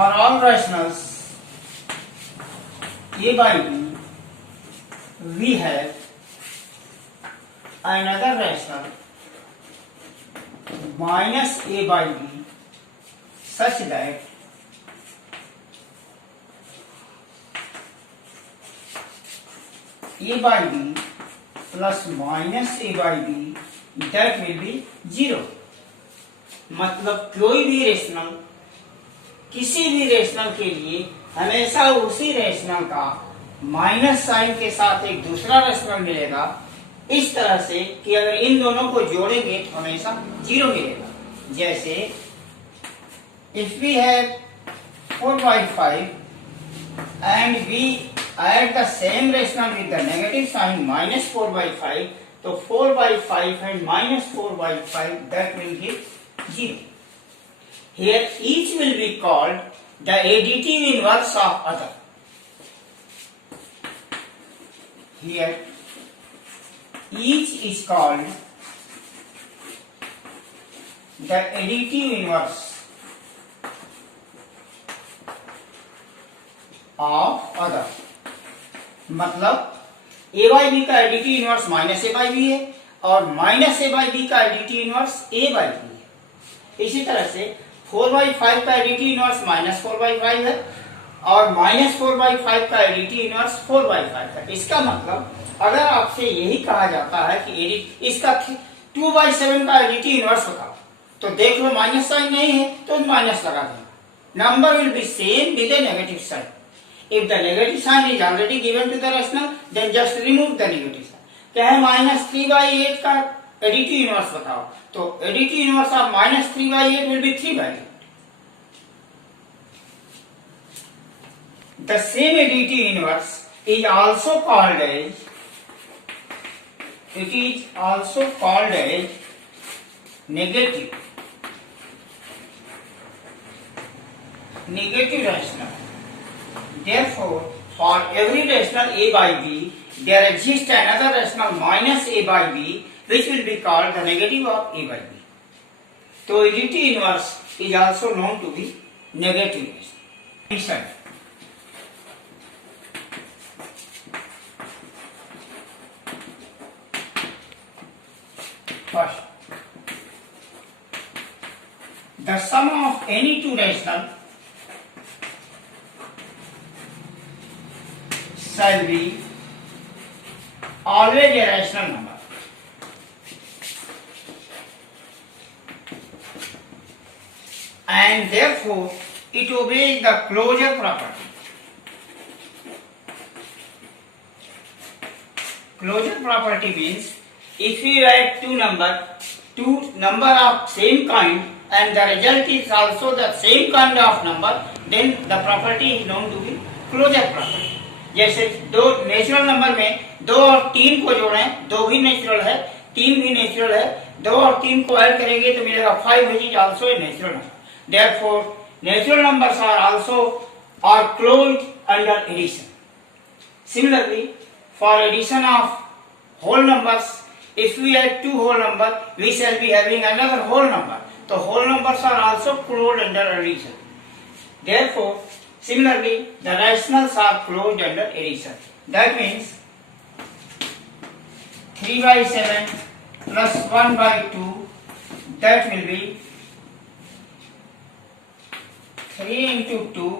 For all rationals a by b, we have another rational minus a by b such that a by b plus minus a by b that will be 0. मतलब कोई भी rational, किसी भी rational के लिए हमेशा उसी rational का माइनस साइन के साथ एक दूसरा रेशनल मिलेगा, इस तरह से कि अगर इन दोनों को जोड़ेंगे तो हमेशा 0 मिलेगा. जैसे if we have 4/5 and we add the same rational with the negative sign minus 4/5, तो 4/5 and minus 4/5 that will give 0. Here each will be called the additive inverse of other. Here each is called the additive inverse of other. मतलब a by b का additive inverse minus a by b है और minus a by b का additive inverse a by b है. इसी तरह से 4/5 का एडिटिव इनवर्स माइनस 4/5 है और माइनस 4/5 का एडिटिव इनवर्स 4/5 है. इसका मतलब अगर आपसे यही कहा जाता है कि इसका 2/7 का एडिटिव इनवर्स बताओ, तो देख लो माइनस साइन नहीं है तो माइनस लगा देना. Number will be same with a negative sign. If the negative sign is already given to the rational, then just remove the negative sign. क्या है -3/8 का एडिटिव इनवर्स बताओ, तो additive inverse of -3/8 will be 3/8. The same additive inverse is also called as, it is also called as negative rational. Therefore, for every rational a by b, there exists another rational minus a by b, which will be called the negative of a by b. So, additive inverse is also known to be negative rational. First, the sum of any two rational shall be always a rational number. And therefore it obeys the closure property. Closure property means if you add two number of same kind and the result is also the same kind of number, then the property is known to be closure property. जैसे दो natural number में 2 और 3 को जोड़ें, 2 भी natural है, 3 भी natural है, 2 और 3 को ऐड करेंगे तो मिलेगा 5, which is also a natural number. Therefore, natural numbers are also closed under addition. Similarly, for addition of whole numbers, if we add two whole numbers, we shall be having another whole number. So whole numbers are also closed under addition. Therefore, similarly, the rationals are closed under addition. That means 3/7 plus 1/2, that will be 3 into 2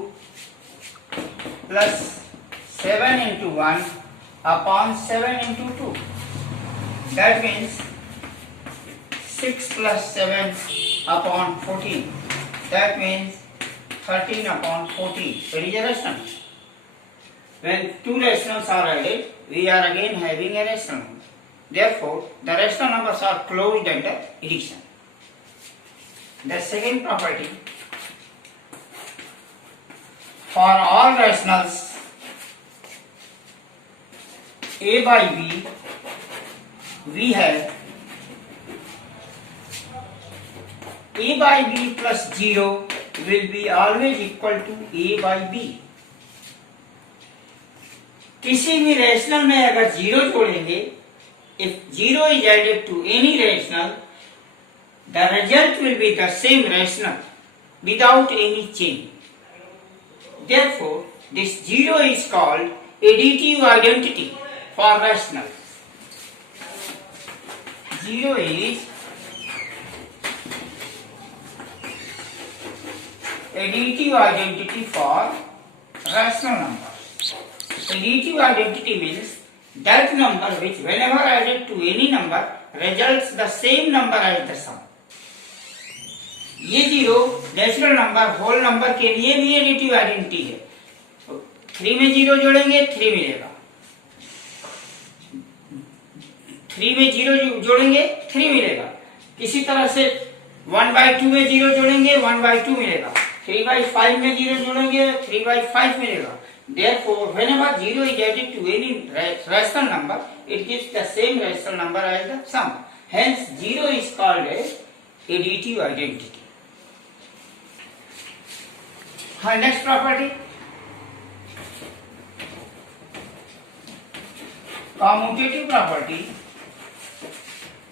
plus 7 into 1 upon 7 into 2. That means 6 plus 7 upon 14. That means 13 upon 14. It is a rational. When two rationals are added, we are again having a rational number. Therefore, the rational numbers are closed under addition. The second property, for all rationals a by b, we have a by b plus 0 will be always equal to a by b. किसी भी rational में अगर 0 जोड़ेंगे, if 0 is added to any rational, the result will be the same rational without any change. therefore, this 0 is called additive identity for rational. 0 is additive identity for rational number. Additive identity means that number which whenever added to any number results the same number as the sum. ये 0 natural number whole number के लिए भी additive identity है. 3 में 0 जोड़ेंगे 3 मिलेगा, 3 में 0 जोड़ेंगे 3 मिलेगा. इसी तरह से 1/2 में 0 जोड़ेंगे 1/2 मिलेगा, 3/5 में 0 जोड़ेंगे 3/5 मिलेगा. Therefore, whenever 0 is added to any rational number, it gives the same rational number as the sum. Hence, 0 is called as additive identity. Next property, commutative property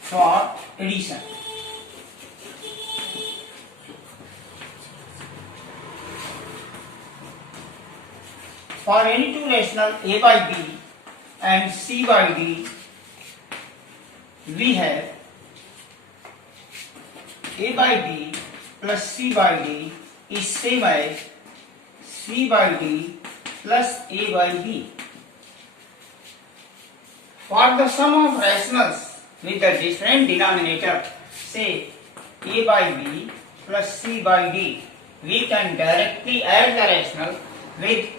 for addition. For any two rational a by b and c by d, we have a by b plus c by d is same as c by d plus a by b. For the sum of rationals with the different denominator, say a by b plus c by d, we can directly add the rational with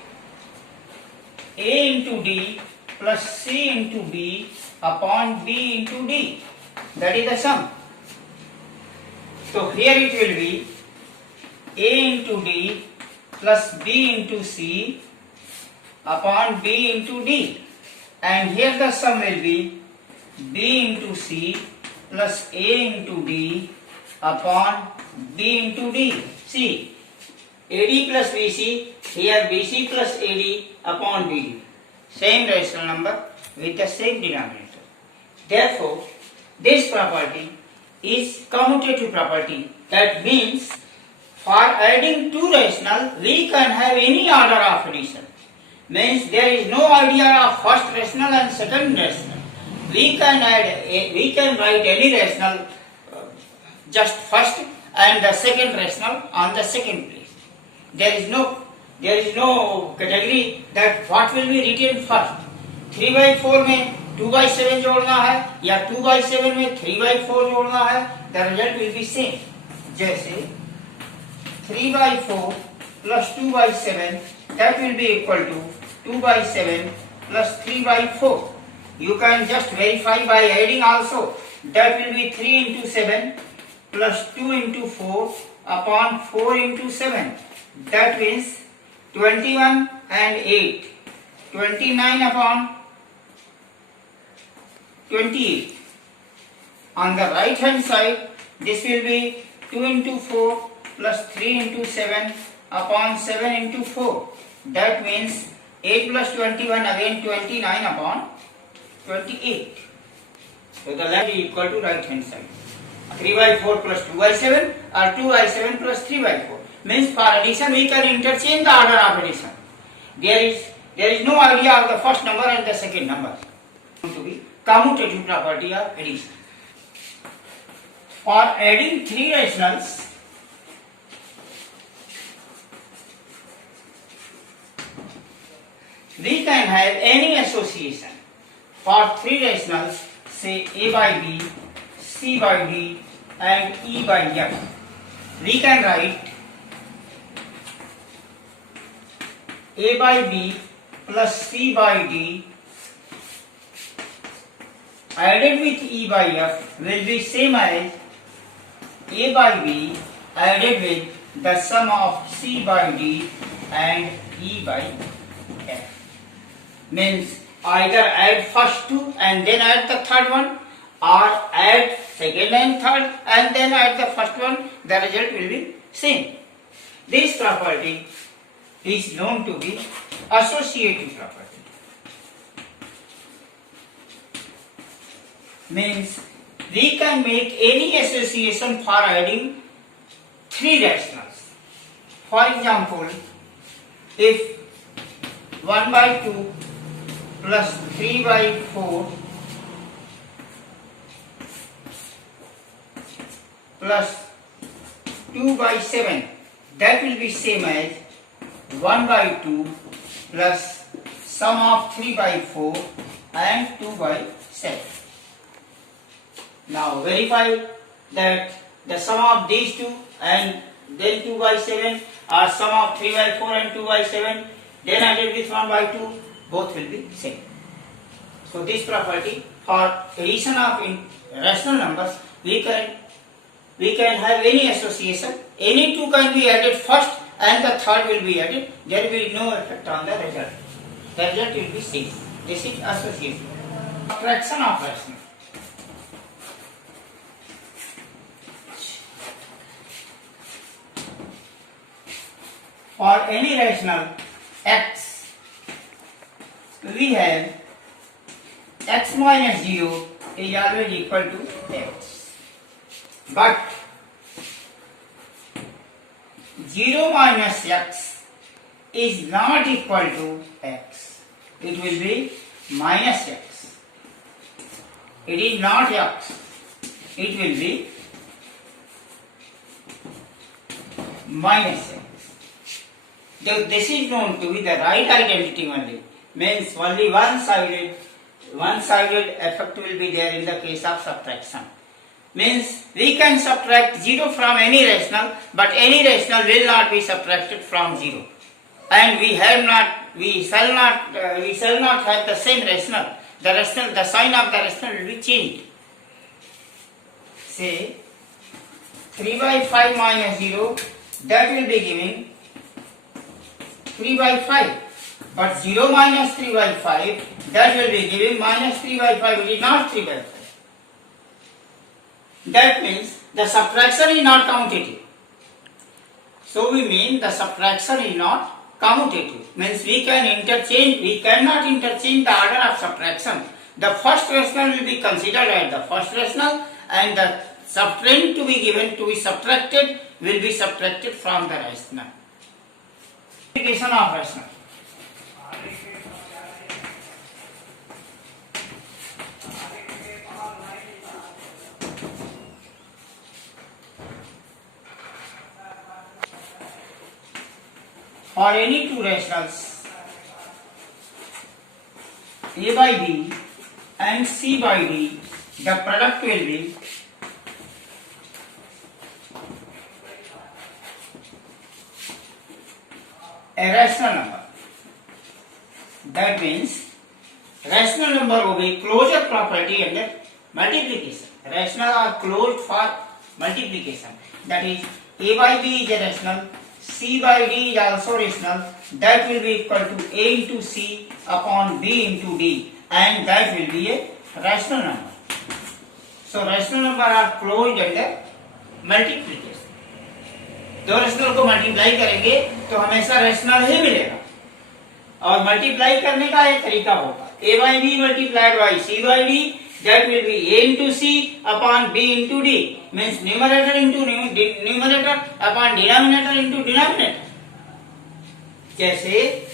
a into d plus c into b upon b into d. That is the sum. So here it will be a into d plus b into c upon b into d, and here the sum will be b into c plus a into d upon b into d. See, AD plus BC, here BC plus AD upon BD. Same rational number with the same denominator. Therefore, this property is commutative property. That means, for adding two rational, we can have any order of addition. Means there is no idea of first rational and second rational. We can write any rational just first and the second rational on the second place. There is no category that what will be written first. 3/4 में 2/7 जोड़ना है या 2/7 में 3/4 जोड़ना है, the result will be same. जैसे 3/4 plus 2/7, that will be equal to 2/7 plus 3/4. You can just verify by adding also. That will be 3 into 7 plus 2 into 4 upon 4 into 7. That means 21 and 8, 29 upon 28. On the right hand side, this will be 2 into 4 plus 3 into 7 upon 7 into 4. That means 8 plus 21 again 29 upon 28. So the left is equal to right hand side. 3/4 plus 2/7 or 2/7 plus 3/4. Means for addition we can interchange the order of addition. There is no idea of the first number and the second number. To be commutative property of addition. For adding three rationals, we can have any association. For three rationals, say a by b, c by d and e by f, we can write a by b plus c by d added with e by f will be same as a by b added with the sum of c by d and e by f. Means either add first two and then add the third one, or add second and third and then add the first one, the result will be same. This property is known to be associative property. Means we can make any association for adding three rationals. For example, if 1 by 2 plus 3 by 4 plus 2 by 7, that will be same as 1 by 2 plus sum of 3 by 4 and 2 by 7. Now verify that the sum of these two and then 2 by 7 are sum of 3 by 4 and 2 by 7, then added with 1 by 2, both will be same. So this property, for addition of rational numbers, we can have any association. Any two can be added first and the third will be added. There will be no effect on the result. The result will be same. This is association. Subtraction of rational. For any rational x, we have x minus 0 is always equal to x. But 0 minus x is not equal to x. It will be minus x. It is not x. It will be minus x. This is known to be the right identity only. Means only one-sided effect will be there in the case of subtraction. Means we can subtract 0 from any rational, but any rational will not be subtracted from 0. And we shall not have the same rational. The sign of the rational will be changed. Say 3 by 5 minus 0, that will be giving 3 by 5. But 0 minus 3 by 5, that will be giving minus 3 by 5. It is not 3 by 5. That means the subtraction is not commutative. So we mean the subtraction is not commutative. Means we cannot interchange the order of subtraction. The first rational will be considered as the first rational, and the subtrahend to be given to be subtracted will be subtracted from the rational. Multiplication of rational. For any two rationals a by b and c by d, the product will be a rational number. That means rational number will be closure property under multiplication. Rational are closed for multiplication. That is a by b is a rational, c by d is also rational. That will be equal to a into c upon b into d, and that will be a rational number. So rational number are closed under multiplication. दो rational को multiply करेंगे तो हमेशा rational ही मिलेगा, और multiply करने का एक तरीका होगा a by b multiplied by c by d, that will be a into c upon b into d, means numerator into numerator upon denominator into denominator. जैसे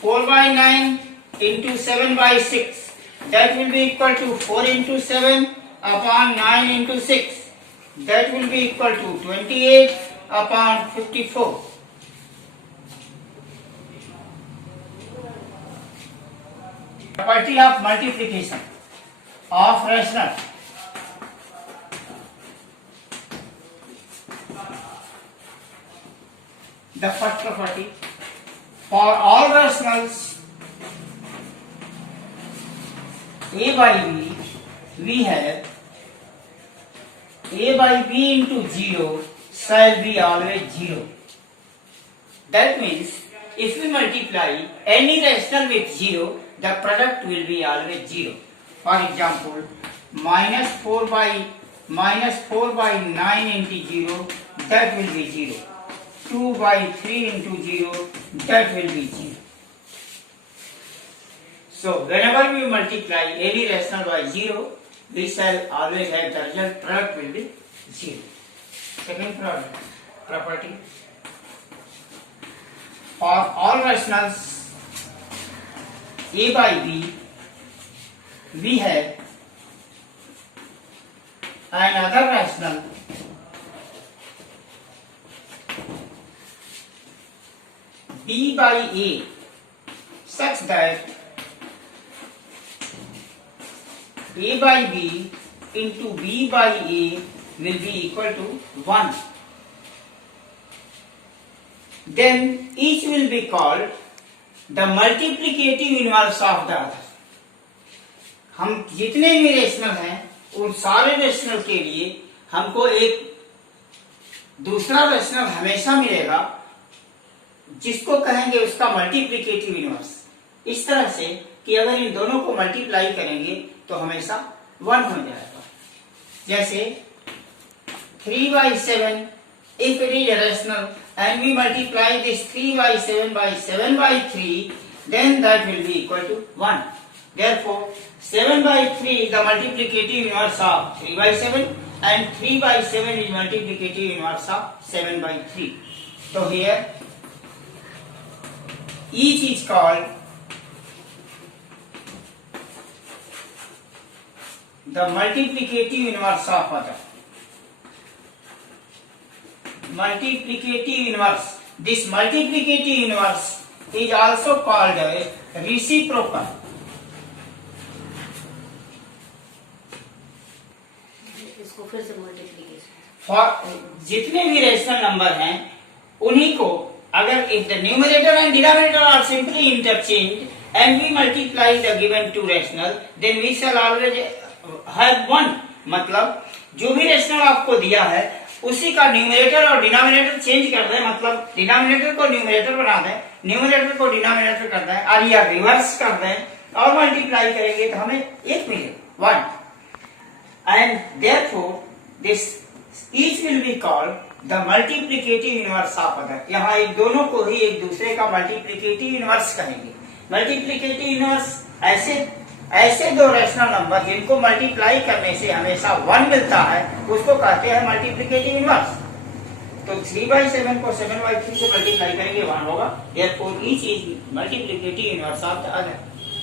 4 by 9 into 7 by 6, that will be equal to 4 into 7 upon 9 into 6. That will be equal to 28 upon 54. Property of multiplication of rational. The first property, for all rationals a by b, we have a by b into 0 shall be always 0. That means if we multiply any rational with 0, the product will be always 0. For example, minus 4 by 9 into 0, that will be 0. 2 by 3 into 0, that will be 0. So whenever we multiply any rational by 0, we shall always have the result product will be 0. Second property, for all rationals a by b, we have another rational b by a such that a by b into b by a will be equal to 1. Then each will be called the multiplicative inverse of the other. हम जितने भी rational हैं उन सारे rational के लिए हमको एक दूसरा रेशनल हमेशा मिलेगा जिसको कहेंगे उसका मल्टीप्लिकेटिव इनवर्स, इस तरह से कि अगर इन दोनों को मल्टीप्लाई करेंगे तो हमेशा 1 हो जाएगा। जैसे 3/7 if it is rational and we multiply this 3/7 by 7/3, then that will be equal to 1. Therefore 7/3 is the multiplicative inverse of 3/7 and 3/7 is multiplicative inverse of 7/3. So here each is called the multiplicative inverse of other. Multiplicative inverse. This multiplicative inverse is also called a reciprocal. इसको फिर से multiplication For जितने भी rational number हैं उन्हीं को अगर if the numerator and denominator are simply interchanged and we multiply the given two rational, then we shall always have one. मतलब जो भी रेशनल आपको दिया है उसी का न्यूमरेटर और डिनोमिनेटर चेंज कर दें, मतलब डिनोमिनेटर को न्यूमरेटर बना दें, न्यूमरेटर को डिनोमिनेटर कर दें और या रिवर्स कर दें और मल्टीप्लाई करेंगे तो हमें एक मिलेगा 1. And therefore this each will be called the multiplicative inverse of other. यहाँ एक दोनों को ही एक दूसरे का मल्टीप्लिकेटिव इनवर्स कहेंगे. मल्टीप्लिकेटिव इनवर्स ऐसे दो रेशनल नंबर जिनको मल्टीप्लाई करने से हमेशा 1 मिलता है उसको कहते हैं मल्टीप्लिकेटिव इनवर्स. तो 3/7 को 7/3 से मल्टीप्लाई करेंगे 1 होगा. Therefore each is multiplicative inverse of the other.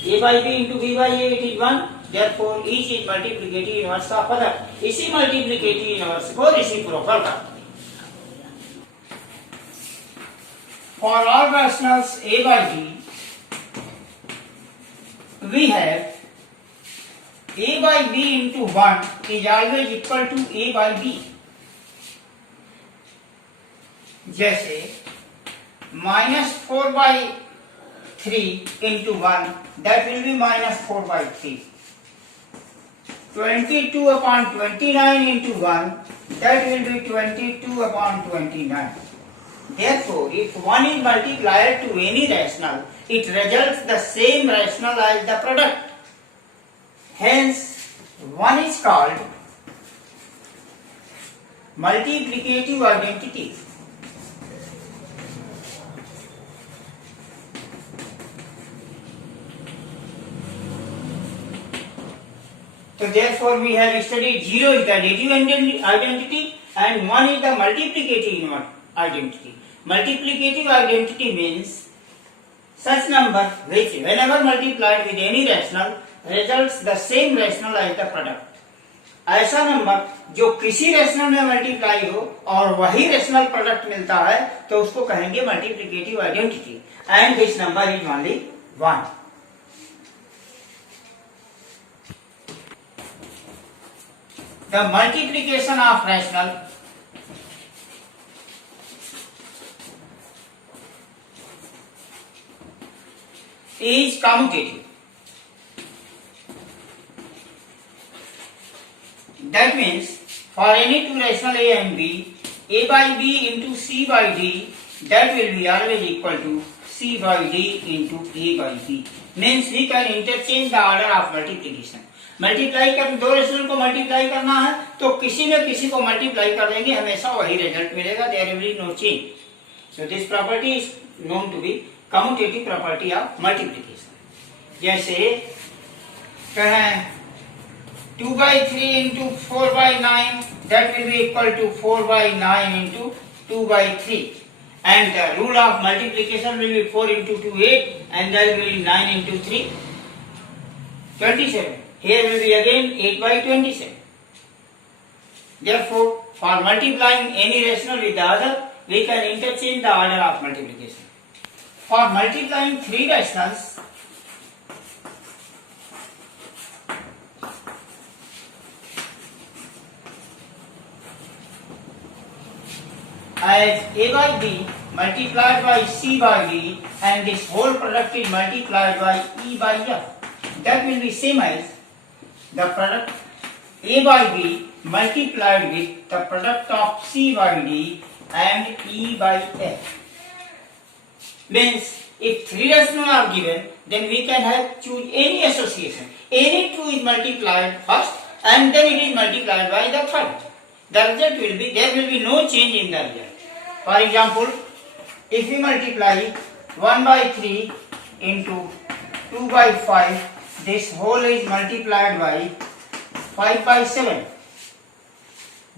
a by b into b by a it is 1. Therefore each is multiplicative inverse of other. इसी मल्टीप्लिकेटिव इनवर्स को रेसिप्रोकल कहते हैं. For all rationals a by b, we have a by b into 1 is always equal to a by b. जैसे -4/3 into 1 that will be -4/3. 22/29 into 1 that will be 22/29. Therefore, if 1 is multiplied to any rational, it results the same rational as the product. Hence, 1 is called multiplicative identity. So therefore we have studied 0 is the additive identity and 1 is the multiplicative identity. Multiplicative identity means such number which whenever multiplied with any rational results the same rational as the product. ऐसा number जो किसी rational में multiply हो और वही rational product मिलता है तो उसको कहेंगे multiplicative identity. And this number is only 1. The multiplication of rational is commutative. That means for any two rational a and b, a by b into c by d, that will be always equal to c by d into a by b. Means we can interchange the order of multiplication. Multiply कर दो rational को multiply करना है तो किसी न किसी को मल्टीप्लाई कर देंगे, हमेशा वही रिजल्ट मिलेगा. There will be no change. So this property is known to be commutative property of multiplication. जैसे कहें 2/3 into 4/9 that will be equal to 4/9 into 2/3. And the rule of multiplication will be 4 into 2, 8, and there will be 9 into 3, 27. Here will be again 8 by 27. Therefore, for multiplying any rational with the other, we can interchange the order of multiplication. For multiplying three rationals, as A by B multiplied by C by D, and this whole product is multiplied by E by F. That will be same as the product A by B multiplied with the product of C by D and E by F. Means if three rationals are given, then we can have choose any association. Any two is multiplied first and then it is multiplied by the third. The result will be, there will be no change in the result. For example, if we multiply 1 by 3 into 2 by 5, this whole is multiplied by 5 by 7.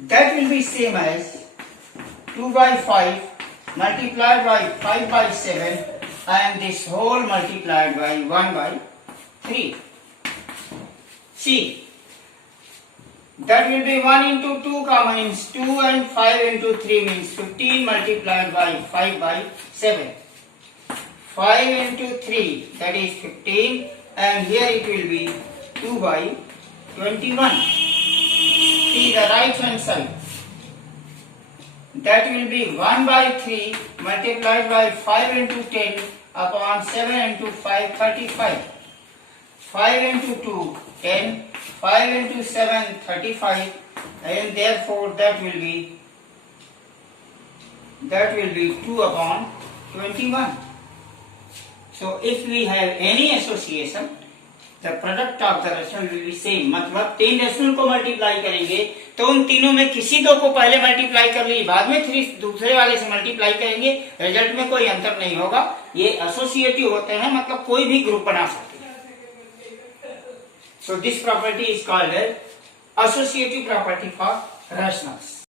That will be same as 2 by 5 multiplied by 5 by 7, and this whole multiplied by 1 by 3. See, that will be 1 into 2 comma means 2, and 5 into 3 means 15 multiplied by 5 by 7. 5 into 3, that is 15, and here it will be 2 by 21. See the right hand side. That will be 1 by 3 multiplied by 5 into 10 upon 7 into 5, 35. 5 into 2, 10. 5 into 7, 35, and therefore that will be 2 upon 21. So if we have any association, the product of the rational will be same. मतलब तीन rational को multiply करेंगे तो उन तीनों में किसी दो को पहले मल्टीप्लाई कर ली, बाद में थ्री दूसरे वाले से मल्टीप्लाई करेंगे, रिजल्ट में कोई अंतर नहीं होगा. ये एसोसिएटिव होते हैं, मतलब कोई भी ग्रुप बना सकते हैं. So this property is called as associative property for rationals.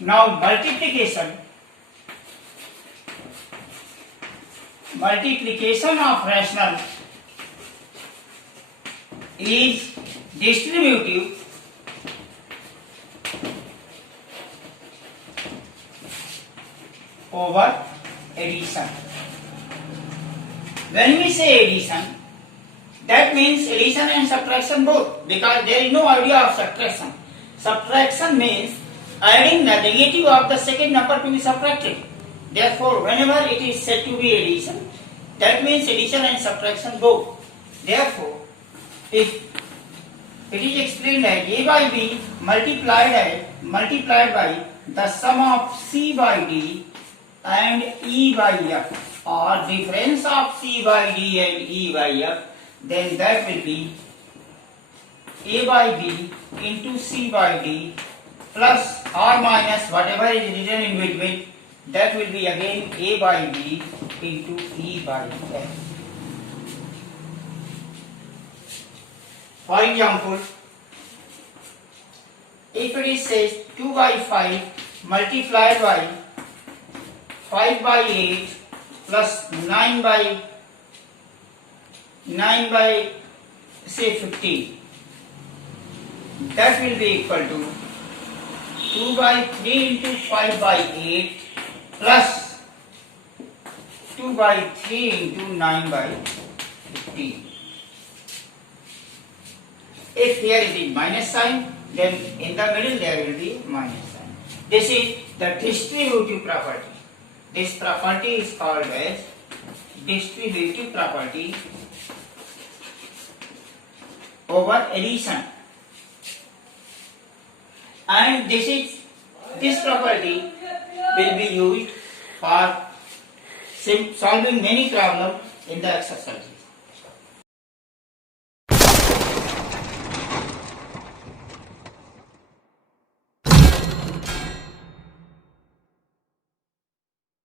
Now multiplication of rational is distributive over addition. When we say addition, that means addition and subtraction both, because there is no idea of subtraction. Subtraction means adding the negative of the second number to be subtracted. Therefore, whenever it is said to be addition, that means addition and subtraction both. Therefore, if it is explained as A by B multiplied by the sum of C by D and E by F, or difference of C by D and E by F, then that will be A by B into C by D plus or minus whatever is written in between, that will be again A by B into E by F. For example, if it is says 2 by 5 multiplied by 5 by 8 plus 9 by say 15, that will be equal to 2 by 3 into 5 by 8 plus 2 by 3 into 9 by 15. If here it is minus sign, then in the middle there will be minus sign. This is the distributive property. This property is called as distributive property over addition, and this property will be used for solving many problems in the exercise.